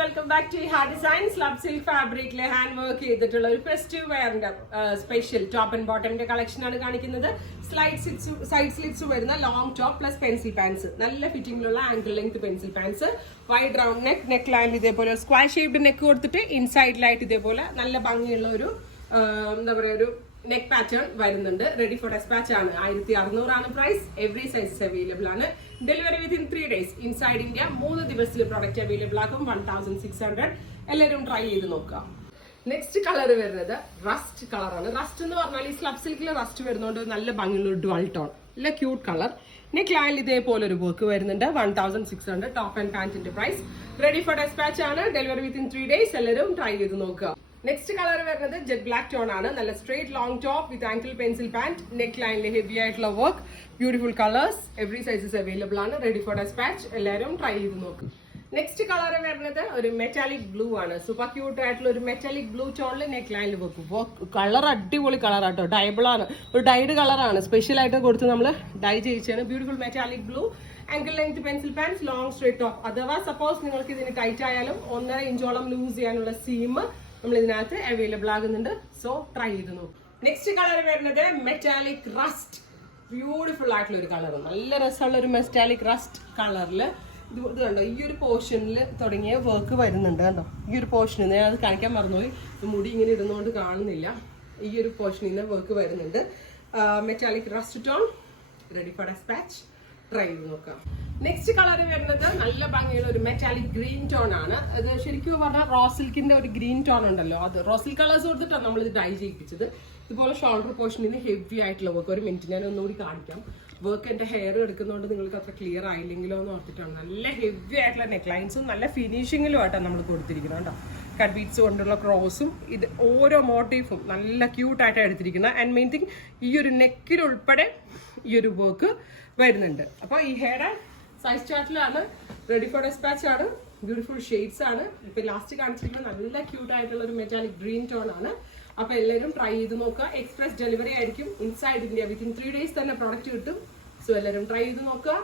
Welcome back to ഹാ designs. Slub silk ഫാബ്രിക്കിലെ hand work ചെയ്തിട്ടുള്ള ഒരു ഫെസ്റ്റീവ് വെയറിന്റെ സ്പെഷ്യൽ ടോപ്പ് ആൻഡ് ബോട്ടമിന്റെ കളക്ഷൻ ആണ് കാണിക്കുന്നത്. സൈഡ് സ്ലിറ്റ്സ് വരുന്ന long top plus pencil pants, നല്ല ഫിറ്റിംഗിലുള്ള ankle length pencil pants, wide round neck line ഇതേപോലെ സ്ക്വയർ ഷേപ്ഡ് നെക്ക് കൊടുത്തിട്ട് ഇൻസൈഡിലായിട്ട് ഇതേപോലെ നല്ല ഭംഗിയുള്ള ഒരു എന്താ പറയുക ഒരു നെക്ക് പാറ്റേൺ വരുന്നുണ്ട്. റെഡി ഫോർ ഡെസ്പാച്ച് ആണ്. 1600 ആണ് പ്രൈസ്. എവറി സൈസസ് അവൈലബിൾ ആണ്. Delivery within 3 days. Inside India 3 ദിവസത്തിൽ പ്രോഡക്റ്റ് അവൈലബിൾ ആകും. 1600. എല്ലാവരും ട്രൈ ചെയ്ത് നോക്കാം. നെക്സ്റ്റ് കളർ വരുന്നത് റസ്റ്റ് കളറാണ്. റസ്റ്റ് എന്ന് പറഞ്ഞാൽ ഈ സ്ലബ് സിൽക്കിൽ റസ്റ്റ് വരുന്നതുകൊണ്ട് നല്ല ഭംഗിയുള്ള ഡുവൽ ടോൺ, നല്ല ക്യൂട്ട് കളർ. നെക്ക് ലൈനിൽ ഇതേപോലെ ഒരു വർക്ക് വരുന്നുണ്ട്. 1600 ടോപ്പ് ആൻഡ് പാന്റിന്റെ പ്രൈസ്. റെഡി ഫോർ ഡെസ്പാച്ച് ആണ്. Delivery within 3 days. എല്ലാവരും ട്രൈ ചെയ്ത് നോക്കുക. നെക്സ്റ്റ് കളർ വരുന്നത് ജെറ്റ് ബ്ലാക്ക് ടോൺ ആണ്. നല്ല straight long top with ankle pencil pant, neck ലൈനിൽ ഹെവി ആയിട്ടുള്ള work, beautiful colours, every sizes available ആണ്. Ready for dispatch. എല്ലാവരും ട്രൈ ചെയ്ത് നോക്കും. നെക്സ്റ്റ് കളർ വരുന്നത് ഒരു മെറ്റാലിക് ബ്ലൂ ആണ്. സൂപ്പർ ക്യൂട്ട് ആയിട്ടുള്ള ഒരു മെറ്റാലിക് ബ്ലൂ ടോണിൽ നെക്ക് ലൈനിൽ വർക്ക്. കളർ അടിപൊളി കളറാട്ടോ. ഡയബിൾ ആണ്, ഒരു ഡൈഡ് കളറാണ്. സ്പെഷ്യൽ ആയിട്ട് കൊടുത്ത് നമ്മൾ ഡൈ ചെയ്യിച്ചാണ്. Beautiful metallic blue, ankle length pencil pants, long straight top. അഥവാ സപ്പോസ് നിങ്ങൾക്ക് ഇതിന് ടൈറ്റ് ആയാലും 1.5 ഇഞ്ചോളം ലൂസ് ചെയ്യാനുള്ള സീം നമ്മൾ ഇതിനകത്ത് അവൈലബിൾ ആകുന്നുണ്ട്. സോ ട്രൈ ചെയ്ത് നോക്കും. നെക്സ്റ്റ് കളർ വരുന്നത് മെറ്റാലിക് റസ്റ്റ്. ബ്യൂട്ടിഫുൾ ആയിട്ടുള്ള ഒരു കളർ, നല്ല രസമുള്ള ഒരു മെറ്റാലിക് റസ്റ്റ് കളറിൽ ഇത് കണ്ടോ, ഈ ഒരു പോർഷനിൽ തുടങ്ങിയ വർക്ക് വരുന്നുണ്ട് കണ്ടോ. ഈ ഒരു പോർഷനിൽ ഞാൻ അത് കാണിക്കാൻ മറന്നുപോയി, മുടി ഇങ്ങനെ ഇടുന്നതുകൊണ്ട് കാണുന്നില്ല. ഈ ഒരു പോർഷനിൽ നിന്ന് വർക്ക് വരുന്നുണ്ട്. Metallic rust tone. Ready for dispatch. Try ചെയ്ത് നോക്കാം. നെക്സ്റ്റ് കളർ വരുന്നത് നല്ല ഭംഗിയുള്ള ഒരു മെറ്റാലിക് ഗ്രീൻ ടോൺ ആണ്. അത് ശരിക്കും പറഞ്ഞാൽ റോസിൽക്കിന്റെ ഒരു ഗ്രീൻ ടോൺ ഉണ്ടല്ലോ, അത് റോസിൽ കളേഴ്സ് കൊടുത്തിട്ടാണ് നമ്മൾ ഇത് ഡൈ ചെയ്യിപ്പിച്ചത്. ഇതുപോലെ ഷോൾഡർ പോർഷനിൽ നിന്ന് ഹെവി ആയിട്ടുള്ള വർക്ക്. ഒരു മിനിറ്റ് ഞാൻ ഒന്നുകൂടി കാണിക്കാം. വർക്ക് എൻ്റെ ഹെയർ എടുക്കുന്നതുകൊണ്ട് നിങ്ങൾക്ക് അത്ര ക്ലിയർ ആയില്ലെങ്കിലോ എന്ന് ഓർത്തിട്ടാണ്. നല്ല ഹെവി ആയിട്ടുള്ള നെക്ക് ലൈൻസും നല്ല ഫിനിഷിങ്ങിലും ആയിട്ടാണ് നമ്മൾ കൊടുത്തിരിക്കുന്നത് കേട്ടോ. കട്ട് ബീറ്റ്സ് കൊണ്ടുള്ള ക്രോസും ഇത് ഓരോ മോട്ടീഫും നല്ല ക്യൂട്ടായിട്ടാണ് എടുത്തിരിക്കുന്നത്. ആൻഡ് മെയിൻ തിങ് ഈ ഒരു നെക്കിലുൾപ്പെടെ ഈ ഒരു വർക്ക് വരുന്നുണ്ട്. അപ്പോൾ ഈ ഹെയർ സൈസ് ചാർട്ടിലാണ്. റെഡി ഫോർ ഡെസ്പാച്ച് ആണ്. ബ്യൂട്ടിഫുൾ ഷെയ്ഡ്സ് ആണ്. ഇപ്പൊ ലാസ്റ്റ് കാണിച്ചിരിക്കുന്നത് നല്ല ക്യൂട്ട് ആയിട്ടുള്ള ഒരു മെറ്റാലിക് ഗ്രീൻ ടോൺ ആണ്. അപ്പൊ എല്ലാവരും ട്രൈ ചെയ്ത് നോക്കുക. എക്സ്പ്രസ് ഡെലിവറി ആയിരിക്കും. ഇൻസൈഡ് ഇന്ത്യ വിത്തിൻ 3 days തന്നെ പ്രോഡക്റ്റ് കിട്ടും. സോ എല്ലാവരും ട്രൈ ചെയ്ത് നോക്കുക.